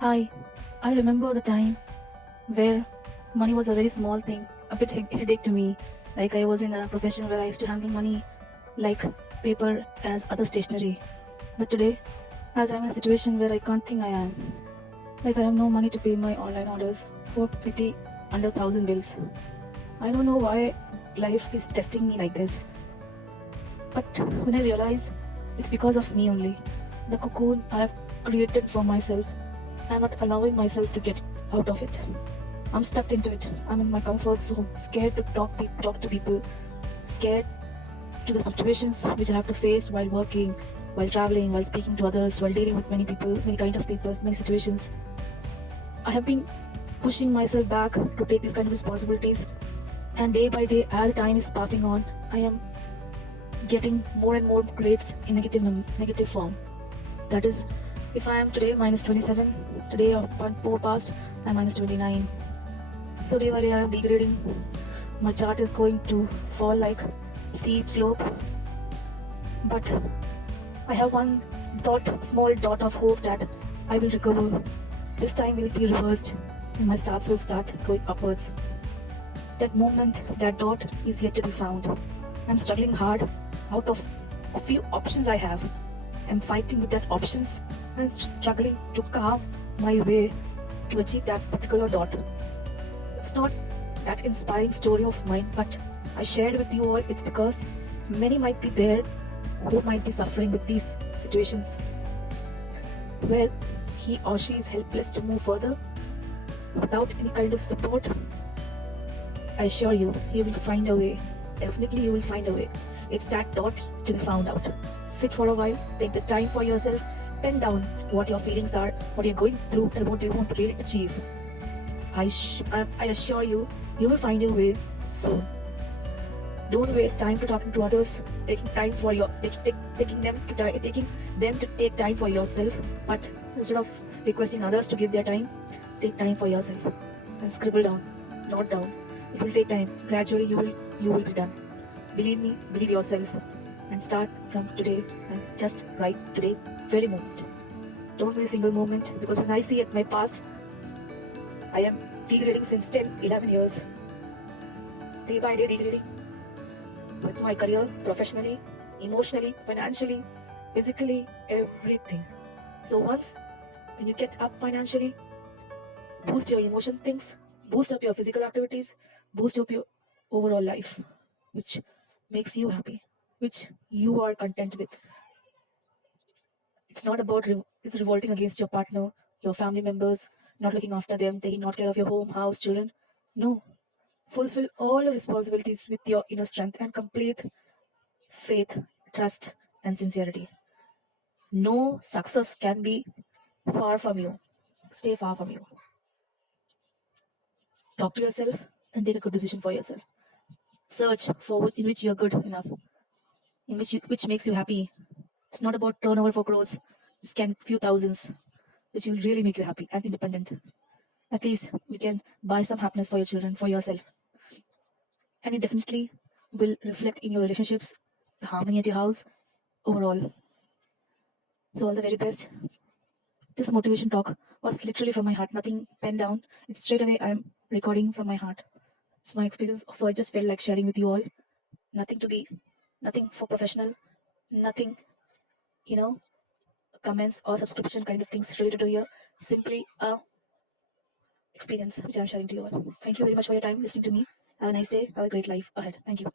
Hi, I remember the time where money was a very small thing, a bit headache to me. Like I was in a profession where I used to handle money like paper as other stationery. But today, as I'm in a situation where I can't think I am, like I have no money to pay my online orders for pretty under 1,000 bills. I don't know why life is testing me like this. But when I realize it's because of me only, the cocoon I have created for myself, I'm not allowing myself to get out of it. I'm stuck into it. I'm in my comfort zone, scared to talk to people, scared to the situations which I have to face while working, while traveling, while speaking to others, while dealing with many people, many kind of people, many situations. I have been pushing myself back to take these kind of responsibilities, and day by day, as time is passing on, I am getting more and more grades in negative form. That is, if I am today minus 27, today of 1 4 past, I'm minus 29. So day by day, I am degrading. My chart is going to fall like steep slope, but I have one small dot of hope that I will recover. This time will be reversed, and my stars will start going upwards. That moment, that dot is yet to be found. I'm struggling hard out of a few options I have. I'm fighting with that options and struggling to carve my way to achieve that particular dot. It's not that inspiring story of mine, but I shared with you all. It's because many might be there who might be suffering with these situations where he or she is helpless to move further without any kind of support. I assure you, you will find a way. Definitely, you will find a way. It's that dot to be found out. Sit for a while, take the time for yourself, pen down what your feelings are, what you're going through, and what you want to really achieve. I assure you, you will find your way soon. Don't waste time to talking to others, taking time for your taking them to take time for yourself. But instead of requesting others to give their time, take time for yourself and scribble down, note down. It will take time. Gradually, you will be done. Believe me, believe yourself, and start from today and just write today, very moment. Don't waste a single moment, because when I see at my past, I am degrading since 10, 11 years, day by day degrading with my career, professionally, emotionally, financially, physically, everything. So once when you get up financially, boost your emotion things, boost up your physical activities, boost up your overall life, which makes you happy, which you are content with. It's not about it's revolting against your partner, your family members, not looking after them, taking not care of your home, house, children. No, fulfill all your responsibilities with your inner strength and complete faith, trust, and sincerity. No success can be far from you. Stay far from you. Talk to yourself and take a good decision for yourself. Search for in which you're good enough, in which makes you happy. It's not about turnover for crores. It's can few thousands, which will really make you happy and independent. At least you can buy some happiness for your children, for yourself, and it definitely will reflect in your relationships, the harmony at your house, overall. So all the very best. This motivation talk was literally from my heart, nothing penned down. It's straight away I'm recording from my heart. It's my experience, so I just felt like sharing with you all. Nothing to be, nothing for professional, nothing, you know, comments or subscription kind of things related to here. Simply a experience which I'm sharing to you all. Thank you very much for your time listening to me. Have a nice day. Have a great life ahead. Thank you.